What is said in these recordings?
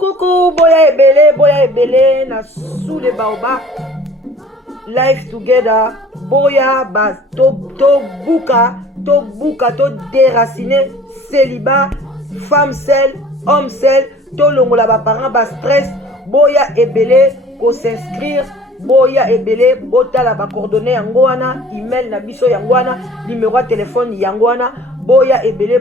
Coucou, boya ebele, na sous les baobab, life together, boya ba to buka, to déraciner, célibat, femme seule, homme seul, to longola ba parents ba stress, boya ebele, ko s'inscrire, boya ebele, botala ba coordonnées yango wana, email na biso yango wana, numéro de téléphone yango wana, boya ebele,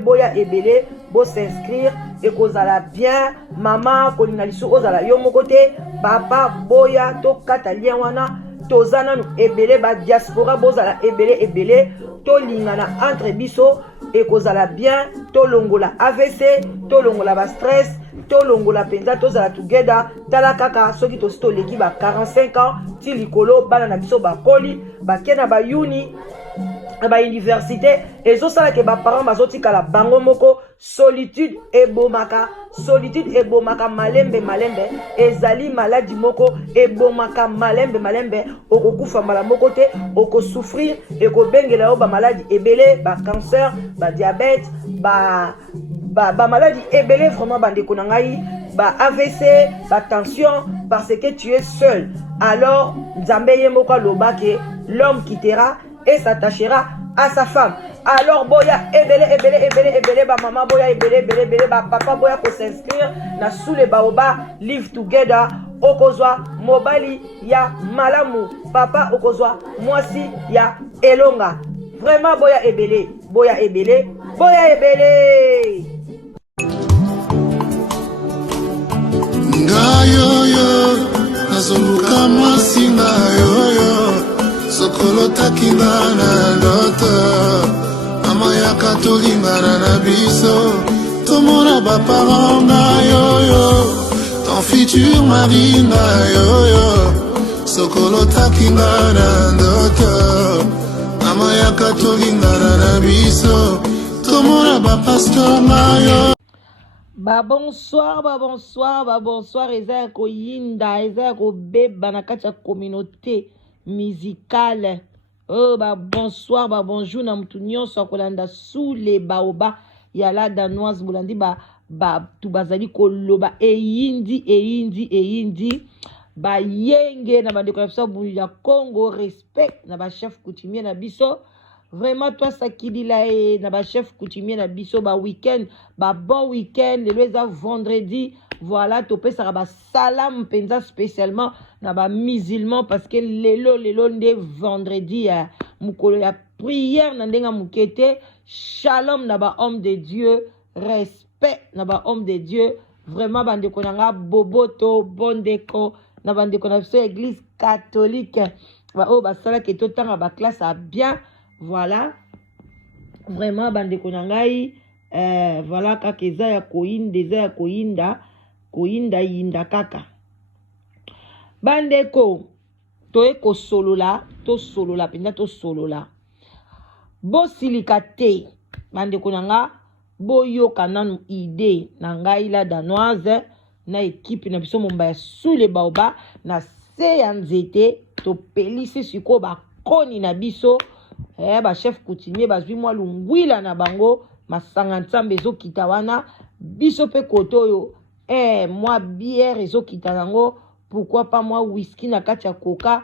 bo s'inscrire. Et kozala bien, maman, kolina lisu ozala yo moko te, papa, boya, to katalien wana, tozana nu ebele, ba diaspora, bozala ebele, to lingana entre biso, et kozala bien, to longola AVC, to longola ba stress, to longola penza, tozala together, tala kaka, soki to leki ba 45 ans, ti likolo, bana na biso ba koli, ba kena ba uni, ba université, et zo sala ke ba parents bazoti kala bango moko, solitude ebomaka malembe, ezali maladie moko ebomaka malembe, okokufa mbala moko te, oko souffrir, ekobengela yo ba maladie ebele, ba cancer, ba diabète, ba maladie ebele, vraiment bandeko na ngai, ba AVC, ba tension, parce que tu es seul. Alors Nzambe ye moko aloba ke l'homme quittera et s'attachera à sa femme. Alors boya ebele, ba maman boya ebele, ba papa boya ko s'inscrire na sous les baobab, live together, okozwa mobali ya malamu, papa okozwa mwasi ya elonga. Vraiment boya ebele. Ngayoyo, nazunguka masinga yoyo, sokolo takinga na ndoto, mama ya katolingana na biso, tomona ba parents na yoyo, ton futur mari na yoyo, sokolo takinga na ndoto, mama ya katolingana na biso, tomona ba pasteur na yoyo. Bonsoir, eza ko yinda, eza ko beba na kati ya communauté musicale. Oh, bonsoir, bonjour na mutu nyonso akolanda sous les baobab ya la danoise bolandi tu bazali koloba eyindi ba yenge na bandeko na biso ya Congo, respect na ba chef coutumier na biso. Vraiment toi sakidi la na ba chef coutumier na biso ba week-end, bon week-end, le vendredi, voilà to pesa ba salam penza spécialement na ba musulman parce que lelo nde vendredi mukolo ya prière na ndenga mukete. Shalom na ba homme de Dieu, respect na ba homme de Dieu, vraiment bandeko nanga boboto bondeko na bandeko na biso église catholique ba sala ke to tanga ba classe a bien. Voilà, vraiment bandeko nangai, voilà kaka eza ya koyinda yinda kaka. Bandeko toye ko solola penza to solola. Bo silika te bandeko nanga, bo yoka nanu idée na ngai la danoise na équipe na biso momba sous les baobab na se ya nzete to pelisi siko ba koni na biso. Ba chef coutumier bazwi mwa lungwila na bango masanga nsambe ezokita wana biso pe koto yo mwa bière ezokita nango, pourquoi pas mwa whisky na kati ya coca,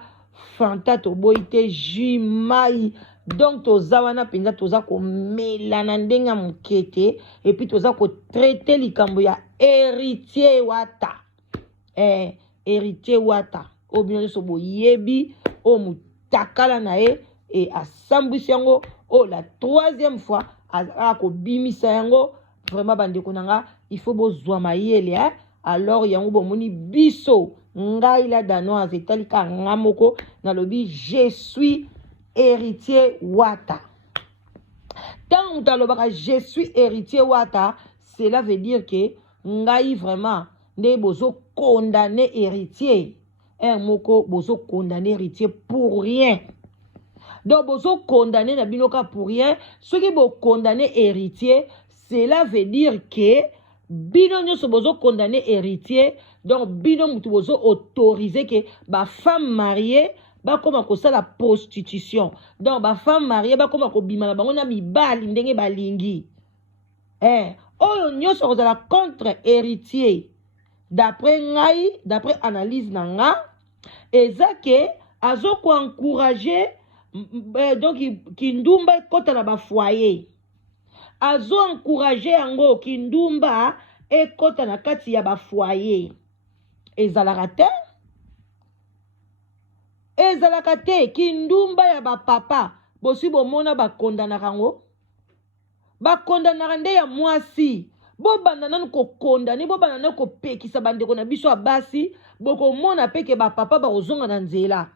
fanta toboyi te, jus mai. Donc toza wana penza toza komela na ndenga mokete et puis toza ko traiter likambo ya héritier wata o bien so boyebi o mutakala na ye et à Sambousiango, la troisième fois, à Kobimisa yango, vraiment bandeko nanga, il faut bozwa mayele, alors yango bomoni biso, ngai la danoise, etalika ngamoko, na lobi, je suis héritier wata. Tant que je suis héritier wata, cela veut dire que ngai vraiment, ne bozo condamné héritier, moko bozo condamné héritier pour rien. Donc, bozo condamné na binoka pour rien. Ceux qui vont condamner héritier, Cela veut dire que bino nyonso bozo condamné héritier, donc bino mutu bozo autorisé que ba femme mariée ba koma ko la prostitution. Donc ba femme mariée ba koma ko bima na bango na mibali ndenge balingi. Oyo nyonso kozala contre héritier. D'après ngai, d'après analyse nanga, ezake azo ko encourager donc kindumba kota na ba foyer. Azo encourager yango kindumba ekota na kati ya ba foyer. Ezalaka te kindumba ya ba papa bosi bomona ba kondana kango. Ba kondana nde ya mwasi. Bo banda nanu ko kondani bo banda nanu ko pekisa bandeko na biso abasi boko mona peke ba papa ba ozonga na nzela.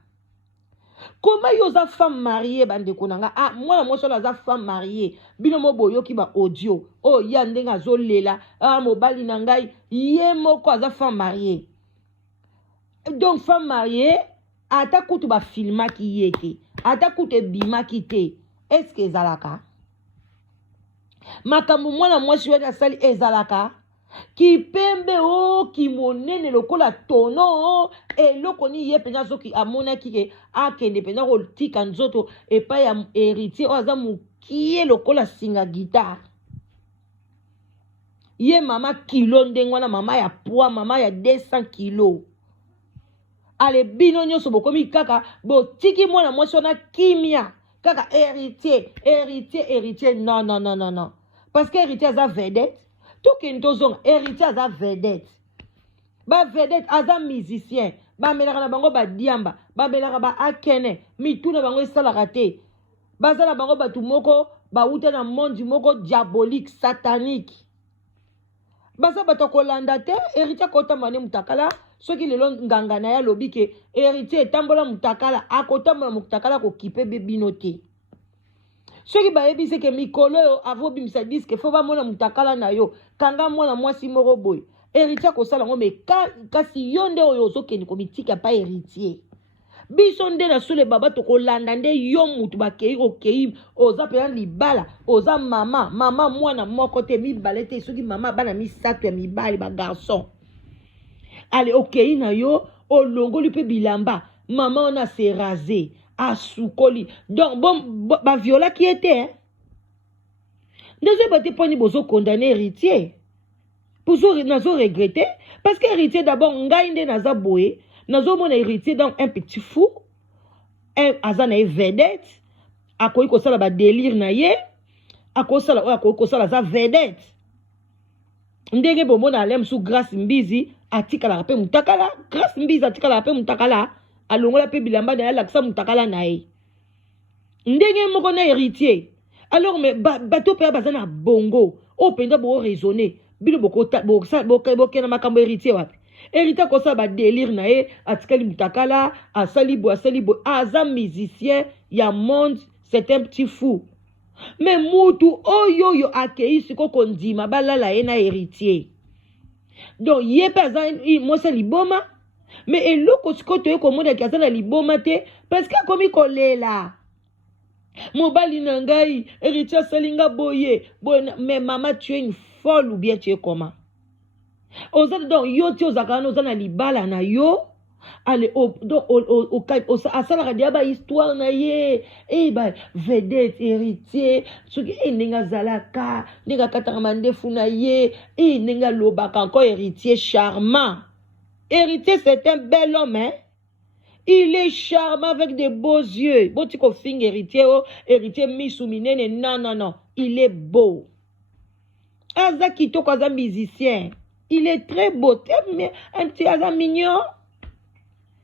Comment yo za femme mariée bandeko nanga mwana mwasi la za femme mariée bino mo boyoki ba audio ya ndenga zolela mobali na ngai ye moko aza femme mariée. Donc femme mariée ata kutu ba filmaki yeke ata kutu bimaki te. Est-ce que ezalaka makambo mwana mwasi wana asali ezalaka kipembe kimonene lokola tono eloko ni ye penza soki amonaki ke akende penza kotika nzoto epai ya héritier aza mukie lokola singa guitare. Ye mama kilo ndenge wana mama ya poids mama ya 200 kilo. Ale bino nyonso bokomi kaka botiki mwana mwasi wana kimia kaka héritier non. Parce que héritier aza vedette. Tout kintozong héritier aza vedette. Ba vedette aza musicien. Ba melaka na bango ba diamba. Ba melaka ba akene. Mituna bango esalaka te. Bazala bango batu moko ba uta na monde moko diabolique satanique. Baza bato kolanda te héritier kota mane mutakala. Soki lelo nganga na ya lobi ke héritier tambola mutakala akotambola mutakala ko kipe bebino te. Soki ba yebise ke mikolo avo bimisa diske fo ba mona mutakala na yo kanga mwana mwasi moko boy héritier ko sala ngome kasi yonde oyo zokeni ko bitika pa héritier biso nde na sule baba to kolanda nde yo mutu bakei okei oza pe libala oza mama mwana moko te mibale te soki mama bana misato ya mibali ba garçon ale okei na yo olongoli pe bilamba mama ona se raser asukoli donc ba viola qui était Déjà, pas ni bozo condamné héritier. Pour ça, nazo regretter. Parce que héritier d'abord, ngainde naza boé. Nazo mon héritier dans un petit fou. Un azana vedette. Akoy ko sala ba délire na ye. Akoy ko sala za vedette. Ndenge bomo na lem sous grâce mbizi. Atika la rape mutakala. Grâce mbizi atika la rape mutakala. Alongola pe bilamba na ya laksa mutakala na ye. Ndenge moko na héritier. Alors, mais bateau pe bazana bongo. O penda bo raisonner. Bilo boko na makambo héritier wapi. Héritier ko sa ba délire na ye, atikali mutakala, asali bo, aza musicien ya monde, c'est un petit fou. Mais mutu oyo akei siko kondima balala ye na héritier. Donc ye pe aza mo sa liboma, mais eloko siko to ko monde ki aza na liboma te parce que komi kolela. Mobali nangai, héritier salinga boye, mais maman tu es une folle ou bien tu es comment? Ozana donc yo ti ozaka na ozana libala na yo, allez asala radia ba histoire na ye, ba vedette héritier, soki nenga zalaka, nenga kataka mandefu na ye, nenga lobaka encore héritier charmant. Héritier c'est un bel homme, hein? Il est charmant avec des beaux yeux. Bon, tu confines héritier misouminene. Non. Il est beau. Aza Kito Kaza musicien. Il est très beau. Mais un petit Aza mignon.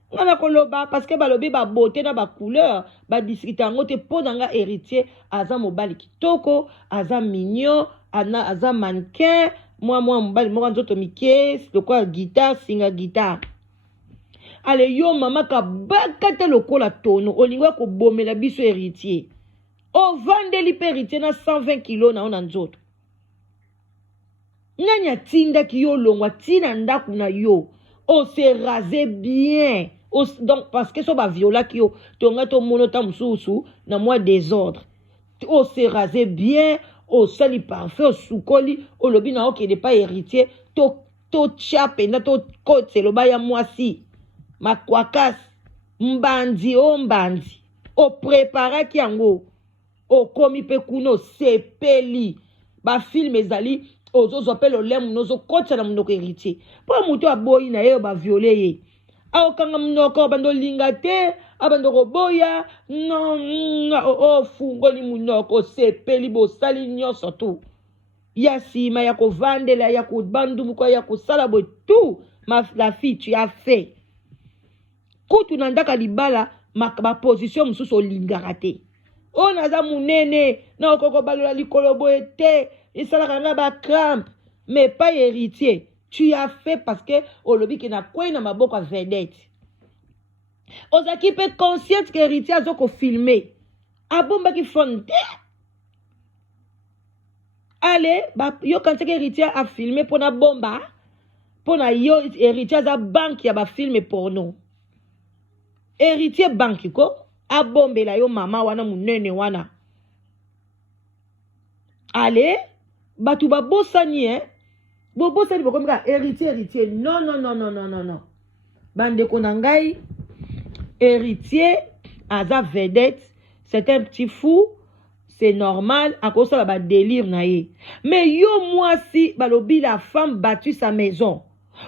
On a koloba parce que balobi ba beauté na ba couleur. Ba discuter ngote po danga héritier. Aza mobali kitoko. Aza mignon. Aza mannequin. Moi, mobali. Moi, nzoto mike. Le quoi guitare. Singa guitare. Ale yo mama ka bakate lokola tono olingwa ko bomela biso héritier o vandeli pe héritier na 120 kg na ona nzoto nanya tinda ki yo longwa tina ndaku na yo o se raser bien donc parce que so ba viola ki yo tonga to monota mususu na moi désordre o se raser bien au sali parfait au sukoli au lobi na ok de pas héritier to chape na to kote lo ba ya mwasi makwakas mbandi o prépara ki yango o komi pe kuno sepeli ba film ezali ozo appelle olemu nozo kote na munoko héritier po muto aboyi na ye ba violer ye aokanga munoko bando linga te abando koboya no fungoli munoko sepeli bosali nyonso tu ya sima ya kovandela ya kobandumuka ya kosala boye tout la fille tu as fait kutu na ndaka libala baposition mosusu olingaka te oyo naza munene na okoko balola likolo boye te esalaka nga bacrampe mais pas héritier tu as fait parce que olobi ke na kwei na maboko ya vedette ozaki mpe consciente ke héritier azokofilme abombaki fone te ale yo kantiaki héritier afilme mpona bomba mpona yo héritier aza banke ya bafilme porno héritier banki ko abombela yo mama wana munene wana ale batu babosani bobosani bokomika héritier non bandeko na ngai héritier aza vedette c'est un petit fou c'est normal à cause de la délire na ye mais yo mwasi balobi la femme battu sa maison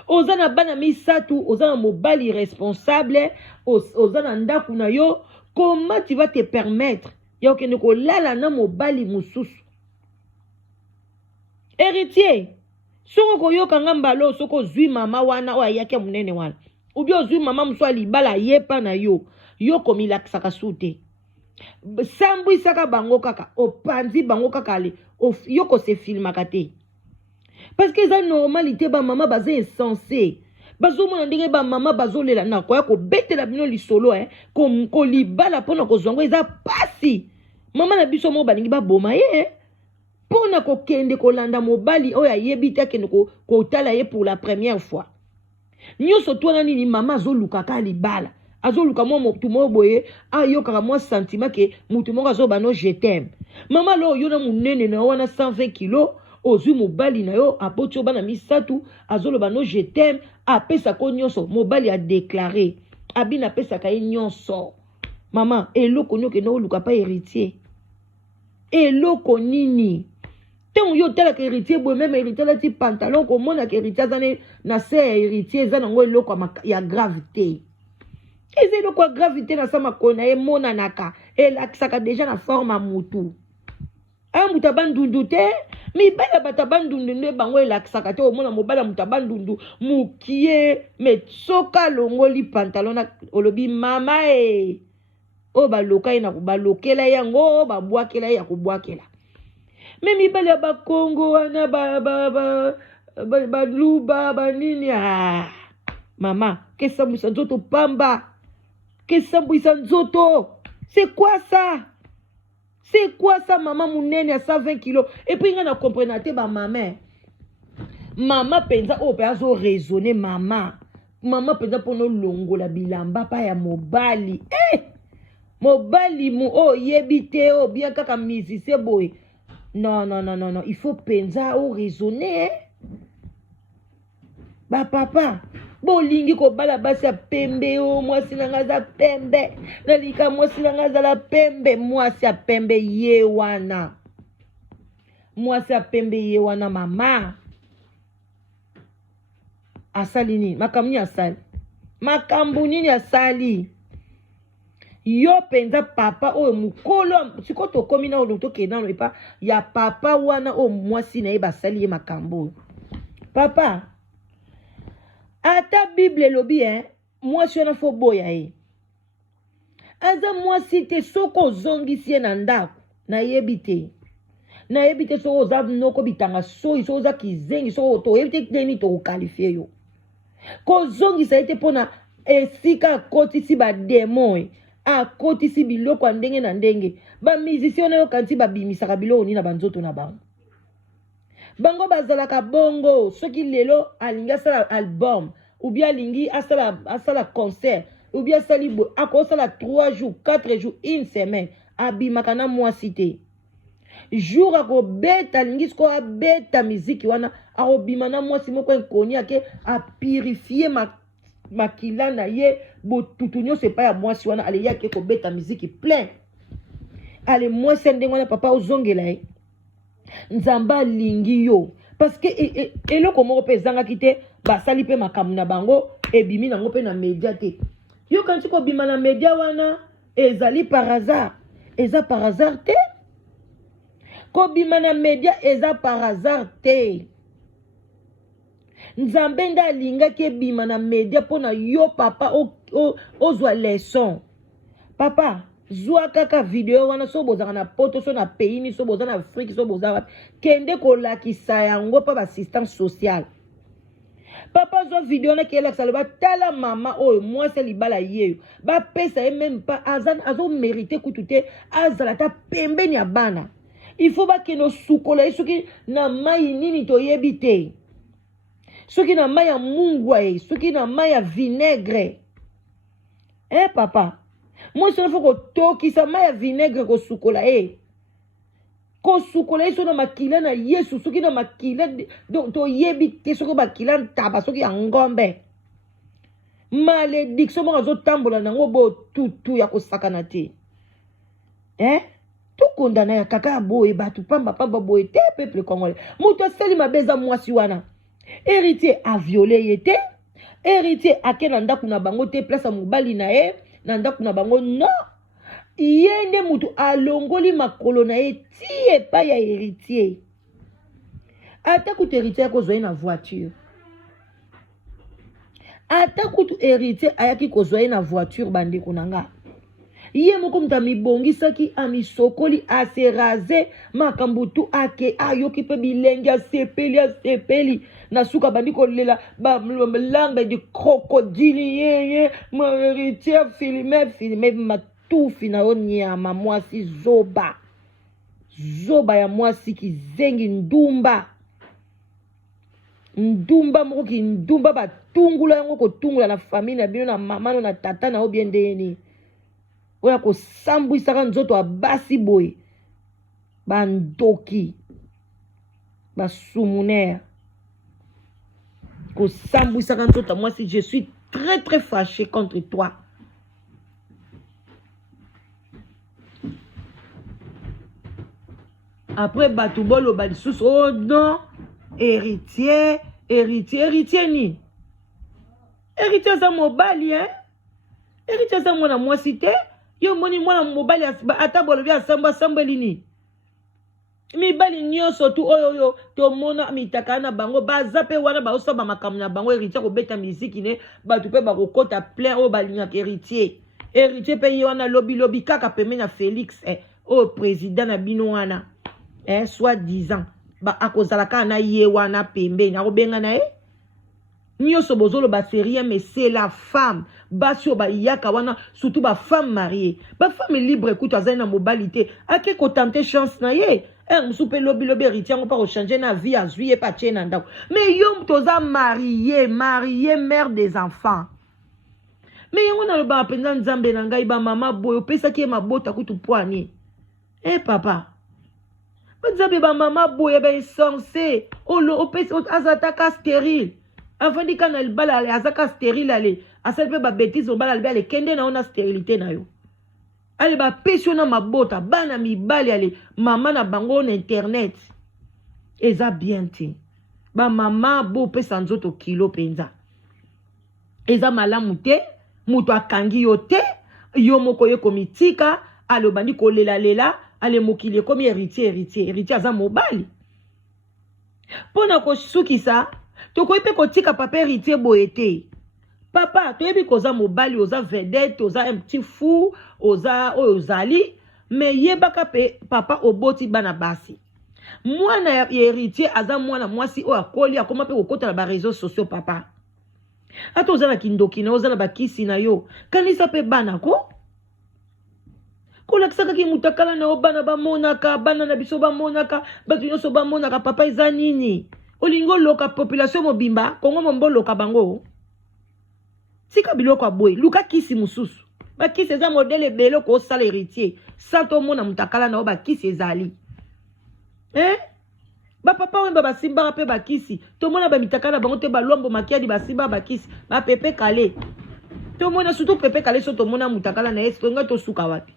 ozana bana misatu ozana mobali responsable ozana ndaku na yo comment tu vas te permettre ya okende kolala na mobali mususu héritier soko koyoka nga mbalo soko zwi mama wana o ayaki munene wana ubi ozwi mama musu alibala yepa na yo komilakisaka su te sambwisaka bango kaka opanzi bango kaka ale yo kose filmaka te parce que eza normalité bamama baza insensé bazomona ndenge bamama bazolela na koya kobetela bino lisolo kolibala mpona kozwango eza pasi mama na biso mo balingi baboma ye mpona kokende kolanda mobali oyo ayebi te akende kotala ye pour la première fois nyonso twana nini mama azolukaka libala azoluka mwa motu moko boye ayokaka mwa sentiment ke mutu moko azoba no je t'aime mama lo yo na munene na wana 120 kilo ozwi mobali na yo apoti bana misatu azoloba no je t'aime apesa ko nyonso mobali a déclaré abina apesaka ye nyonso mama eloko nyoke no luka pa héritier eloko nini tant yo talaka héritier boye même héritier lati pantalon komona ke héritier azane na se héritier eza nango eloko ya gravité eza eloko ya gravité na sa makona emonanaka elakisaka deja na forme ya mutu mutu abandundu te mibala bato abandundu nde bango elakisaka te omona mobala mutu abandundu mukie me soka alongoli pantalon na olobi mama oyo baloka ye na balokela yango babwakela ye ya kobwakela me mibala ya bakongo wana baluba banini mama kesambwisa nzoto pamba kesambwisa nzoto c'est quoi ça mama munene à 120 kilos et puis nga na comprendre te ba mama penza ope azo raisonner mama penza pono longola bilamba pa ya mobali mobali mu yebite bien kaka musicien boy non il faut penza o raisonner ba papa bolingi kobala basi ya pembe mwasi nanga za pembe nalika mwasi nanga za la pembe mwasi ya pembe ye wana mama asali nini makambo nini asali yo penza papa oyo mukolo siko tokomi na oyo tokenda epa ya papa wana o mwasi na ye basali ye makambo papa ata bible elobi mwasi wana fo boya ye aza mwasi te soko ozongisi ye na ndako nayebi te soko oza noko bitanga soyi soko oza kizengi soko toyebi te nini tokokalifie yo kozongisa ye te mpona esika akotisi bademo akotisi biloko ya ndenge na ndenge bamizisio na yo kanti babimisaka biloko nini na banzoto na bango bazalaka bongo soki lelo alingi asala album ou bien alingi asala concert ou bien asali akosala 3 jours 4 jours une semaine abimaka na mwasi te jour akobeta lingi siko abeta miziki wana akobima na mwasi moko nkoni ake apurifie makila na ye botutu nyonso epai ya mwasi wana ale ye ake kobeta miziki plein ale mwasi ndenge wana papa ozongela ye nzambe alingi yo parce que eloko moko mpe ezangaki te basali mpe makambo na bango ebimi nango mpe na media te yo kanti kobima na media wana ezali par hasard eza par hasard te kobima na media eza par hasard te nzambe nde alingaki ebima na media mpona yo papa ozwa leson papa zwa kaka video wana so bozaka na poto so na pays so boza na Afrique so boza wapi kende kolakisa yango pa assistance sociale papa zwa video na kelakisa loba tala mama oyo mwasi libala yeyo bapesa ye même pas azo mérité kutu te azala ta pembeni ya bana il faut bakende osukola ye soki na mai nini toyebi te soki na mai ya mungwa ye soki na mai ya vinaigre papa mwasi wana fo kotokisa mai ya vinaigre kosukola ye kosukola ye so na makila na yesu soki na makila toyebi te soki bakila ntaba soki ya ngombe malédiction moko azotambola nango botutu ya kosakana te tokondana ya kaka ya boye bato pamba boye te peuple congolais moto asali mabe eza mwasi wana héritier aviole ye te héritier ake na ndako na bango te place ya mobali na ye na ndako na bango non ye nde mutu alongoli makolo na ye ti epai ya héritier ata kutu héritier akozwa ye na voiture ata kutu héritier ayaki kozwa ye na voiture bandeko na nga ye moko mutu amibongisaki amisokoli aserase makambo tu ake ayoki mpe bilenge asepeli na suka bandi kolela balanga di krokodili yeye ma héritier filime matufi na yo nyama mwasi zoba ya mwasi kizengi ndumba moko kindumba batungula yango kotungula na famille na bino na mama na tata na yo bien ndeni oya kosambwisaka nzoto abasi boye bandoki basumunaire kosambwisaka nzoto mwasi je suis très très fâché contre toi après bato boloba lisusu oh non héritier ni héritier aza mobali héritier aza mwana mwasi te yo moni mwana mobali ata bolobi asambweli nini mibali nyonso tu oyo tomona mitaka na bango baza pe wana baosaba makambo na bango héritier kobeta miziki ne bato pe bakokota plein oyo balingaka héritier pe ye wana lobi kaka pembeni na Félix oyo président na bino wana soit disant akozalaka na ye wana pembeni akobenga na ye nyonso bozoloba serie mais c'est la femme basi oyo bayaka wana surtout bafemme mariée bafemme libre ekutu azali na mobalité ake kotante chance na ye mosu mpe lobi héritier yango mpa kochange na vie azwi ye mpe atie na ndako mais yo toza marié mère des enfants mais yango nalobaka mpenza nzambe na ngai bamama boye opesaki ye mabota kutu poanie papa nzambe bamama boye baesense azataka stérile avandi kana libala ale azaka stérile ale asali mpe babétise obala alebe ale kende na yo na stérilité na yo ale bapesi yo na mabota bana mibali ale mama na bango na internet eza bien te bamama bo opesa nzoto kilo mpenza eza malamu te moto akangi yo te yo moko ye komitika ale obandi kolelalela ale mokili ekomi héritier aza mobali mpona kosukisa tokoyi mpe kotika papa héritier boye te papa toyebi koza mobali oza vedette oza un petit fou oza oyo ozali mais yebaka mpe papa oboti bana basi mwana ya héritier aza mwana mwasi oyo akoli akoma mpe kokota na bareseau sociaux papa ata oza na kindoki na yo oza na bakisi na yo kanisa mpe bana kolakisakaki mutakala na yo bana bamonaka bana na biso bamonaka bato nyonso bamonaka papa eza nini olingi oloka population mobimba kongo momboloka bango tika biloko aboye luka kisi mosusu bakisi eza modele ebele okosala héritier sa tomona mutakala na yo bakisi ezali hein ba papa wemba basimba pe bakisi to mona ba mitakana bango te ba lombo makiadi basimba bakisi ba pepe kale to mona surtout pepe kale so to mona mutakala na yesu nga to suka wapi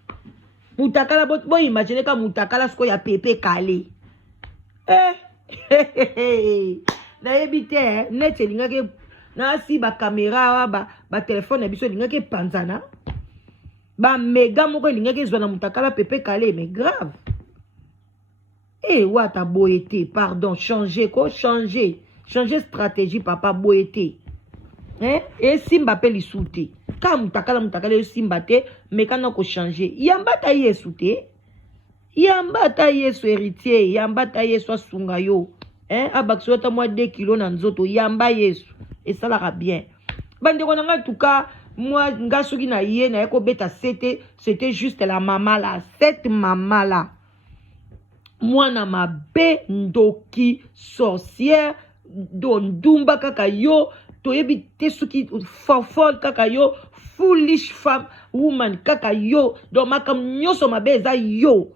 mutakala bo imagine ka mutakala sko ya pepe kale na yebite net elinga ke na si ba caméra ba téléphone biso elinga ke panzana ba mega moko elinga ke zwana mutakala pepe kale mais grave. Wata boyete, pardon, changer stratégie, papa boyete. Et simba pe li soute. Ka mutakala simba te, mais kana ko changer. Yamba ta yesu te. Yamba ta yesu héritier, yamba ta yesu asunga yo. Abakso ta moi 2 kilos na nzoto, yamba yesu. Et ça la bien. Bande konanga en tout cas, moi nga soki na ye na eko beta c'était juste la maman là, cette maman là. Moi na mabe ndoki sorcière dondumba kaka yo toyebi tesuki folle kaka yo foolish femme woman kaka yo donc makam nyoso mabe eza yo.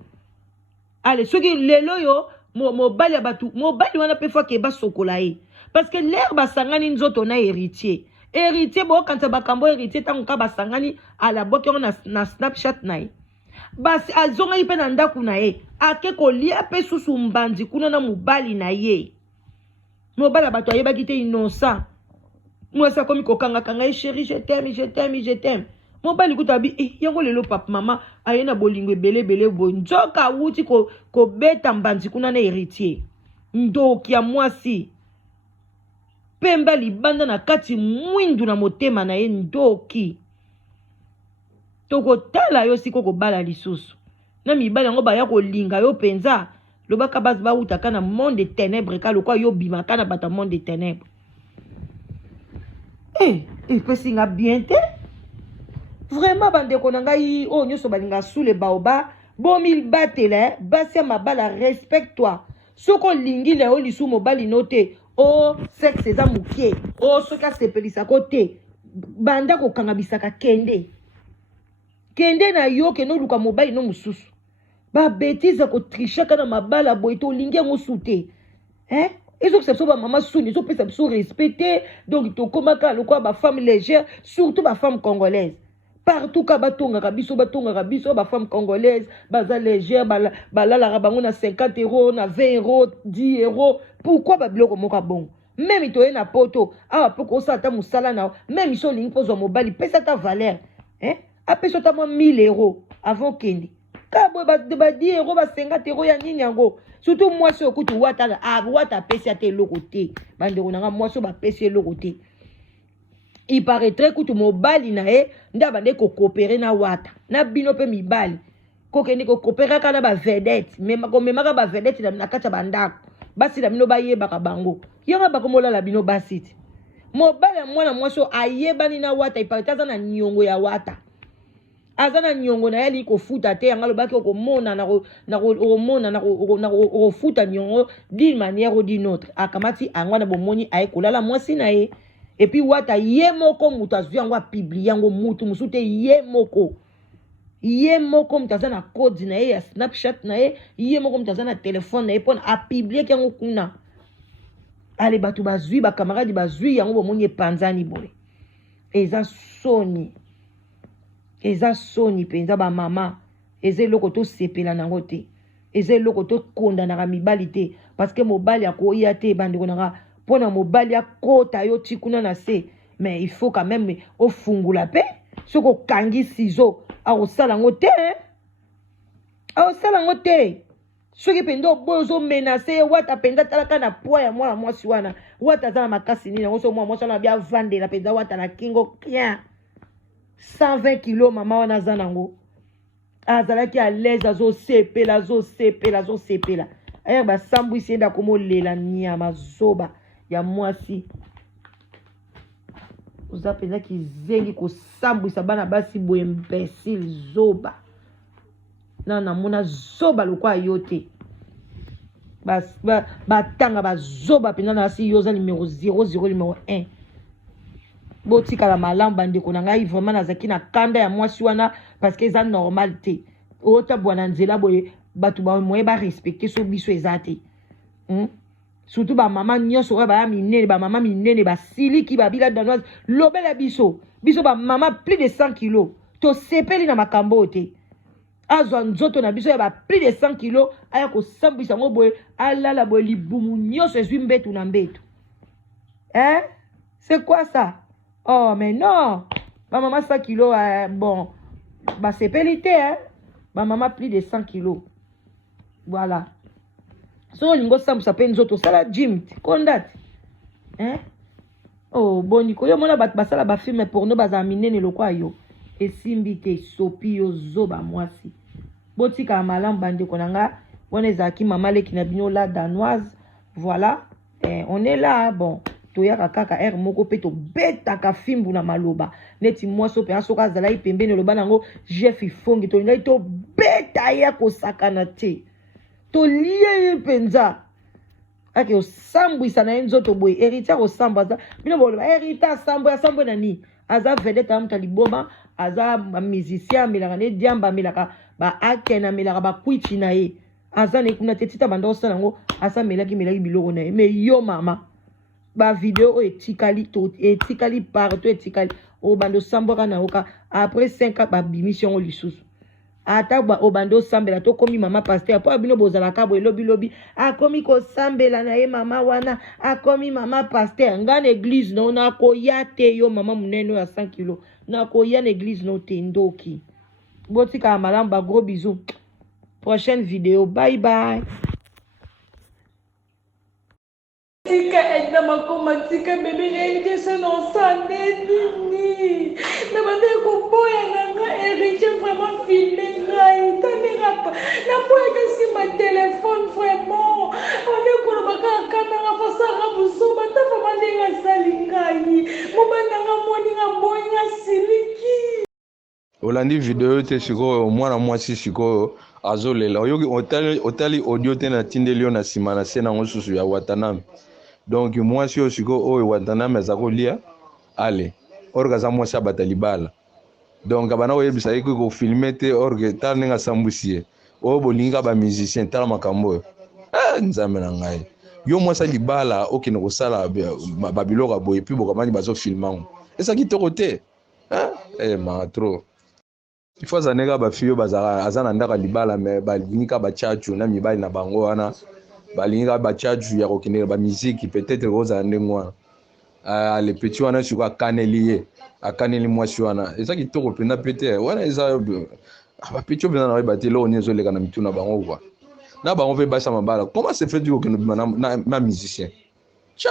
Allez soki lelo yo mobali abatu mobali wana pe fois ke ba sokola ye parce que l'air basangani nzoto na héritier bo quand ba kambo héritier tango ka basangani ala boke na Snapchat na ye. Basi azonga ipe na ndaku na ye ake kolia pe susu mbandi kuna na mobali na ye mobali bato ayebaki te innocent mwasa komi kokanga kanga chérie je t'aime mobali kutabi yango lelo papa mama ayena bolingo ebele bo nzoka wuti ko beta mbandi kuna na héritier ndoki ya mwasi pemba libanda na kati mwindu na motema na ye ndoki toko tala yo siko ko bala lisusu na mibali yango baya ko linga yo penza lobaka basi ba utaka na monde de ténèbres ka lokwa yo bimaka na bata monde de ténèbres pesinga bien te vraiment bande ko ngai o nyoso balinga sous le baoba bomil batela basi mabala respecte toi soko lingi le o lisu mobali note o sexe za mukie o soka sepelisa kote banda ko kangabisaka kende na yo ke no luka mobali no mususu ba bêtise ko tricher kana mabala boito lingi mo sute ils ont perception ba maman suni ils ont perception respecter donc to komaka lokwa ba femme légère surtout ba femme congolaise partout ka batonga kabiso ba femme congolaise baza légère balala bango na 50 euros na 20 euros 10 euros pourquoi ba biloko moka bon même to na poto awa poko sata musala na même iso lingi pozo mobali pesa ta valeur apesa ta mo 1000 euros avant kende ka bo ba 10 euros ba 50 euros ya nini yango surtout moi so kutu wata pesa te lokote bande konanga moi so ba pesa lokote il paraîtrait kutu mobali na nda bande ko coopérer na wata na bino pe mibali ko kende ko coopérer kana ba vedette memaka ba vedette na kata bandako basi la bino ba yeba ka bango yonga ba komola la bino basiti mobali mwana moi so ayebani na wata il paraîtrait na nyongo ya wata azana nyongo na yali ko futa te ngalo baki ko mona na ko futa nyongo d'une manière ou d'une autre akamati angwana bomoni ay kolala mwasi na ye et puis wata ye moko mutazu yango publier yango mutu musute ye moko mutazana code na ye ya Snapchat na ye moko mutazana téléphone na ye pon a publier yango kuna ale batu bazui ba camarade bazui yango bomoni panzani boye eza soni penza ba mama eze loko to sepela nango te eze loko to konda na mibali te parce que mobali akoya te bandeko nanga pona mobali akota yo tikuna na se mais il faut quand même au fungula pe soko kangi sizo akosala ngo te soki pendo bozo menacer wata penda talaka na poa ya mwana mwasi wana wata za makasi nini ngo so mwana mwasi wana bia vande la penda wata na kingo kya 120 kilos mama wana zanango azalaki à l'aise azo sepela aya ba sambu isienda komolela nyama zoba ya mwasi uzapenda kizengi ko sambu sabana basi bo imbécile zoba na mona zoba lokwa yote batanga bazoba pena na si yoza numéro 00 numéro 1 botika la malamba ndeko na ngai vraiment nazaki na kanda ya mwasi wana parce que ça normal te ota bwana nzela boye batu ba moye ba respecter so biso ezate surtout ba mama nyonso ba minene ba mama minene ba siliki ba bila danoise lobela biso ba mama plus de 100 kilos to sepeli na makambo te azwa nzoto na biso ya ba plus de 100 kilos aya ko sambisa ngo boye alala boye libumu nyonso ezwi mbetu na mbetu c'est quoi ça? Oh mais non ba mama 100 kilos bon ba sepeli te ba mama plus de 100 kilos voilà so lingo sambisa pe nzoto sala gym kondate oh boni ko yo mona bat basala ba film porno bazaminene lokwa yo esimbi te sopi yo zoba mwasi botika malam bande konanga on ezaki mama leki na bino la danoise voilà on est là bon toyaka kaka air moko pe to beta ka fimbu na maloba neti mwaso pe asoka zala ipembene loba nango Jeff Ifongi to ngai to beta ya ko sakana te to liye penza ake osambwisa na nzoto boy héritier osambwa bino boloba héritier sambwa na ni aza vedette amta liboma aza musicien melaka ne diamba melaka ba akena melaka ba kwichi na ye aza ne kuna tetita banda osala ngo asa melaki biloko na ye mais yo mama ba video etikali partout etikali o bando sambwa na oka après 5 ans ba bimission lisusu ata ba obando sambela to komi mama pasteur po bino bozala kabo lobi akomi ko sambela na ye mama wana akomi mama pasteur ngana église no na ko yate yo mama muneno ya 100 kilo na ko ya na église no tendoki botika malamba gros bisous prochaine vidéo bye bye tika enda makoma tika bébé héritier ça non ça nini na bande ko boya nga héritier vraiment filmé ngai tanera na boya kasi ma téléphone vraiment on est pour baka kamera fasa rabuso bata vraiment lenga salingai mobanda nga moni nga boya nga siliki olandi video te sikoyo mwana mwasi sikoyo azolela oyoki otali audio te na tindeli yo na nsima na se nango susu ya Watanami donc mwasi oyo sikoyo oyo Watanami aza kolia ale orga aza mwasi abata libala donc abana koyebisa ye kofilme te orge tala ndenge asambusi ye oyo bolingi ka bamusicien tala makambo oyo nzambe na ngai yo mwasi libala okende kosala babiloko boye epuis bokamani bazofilma ngo eza kitoko te ma trop il faut zaneka bafille oyo aza na ndaka libala me balingi ka bachachu na mibali na bango wana balingi ka bachachu ya kokendela bamiziki peut-être kozala ndenge wana le petit wana siko akaneli mwasi wana eza kitoko mpenza pe te wana eza bapeti oyo mpenza na koyeba te eloko nini ezoleka na mitu na bango kwa na bango mpe basa mabala comment se fait kokende na musicien tcha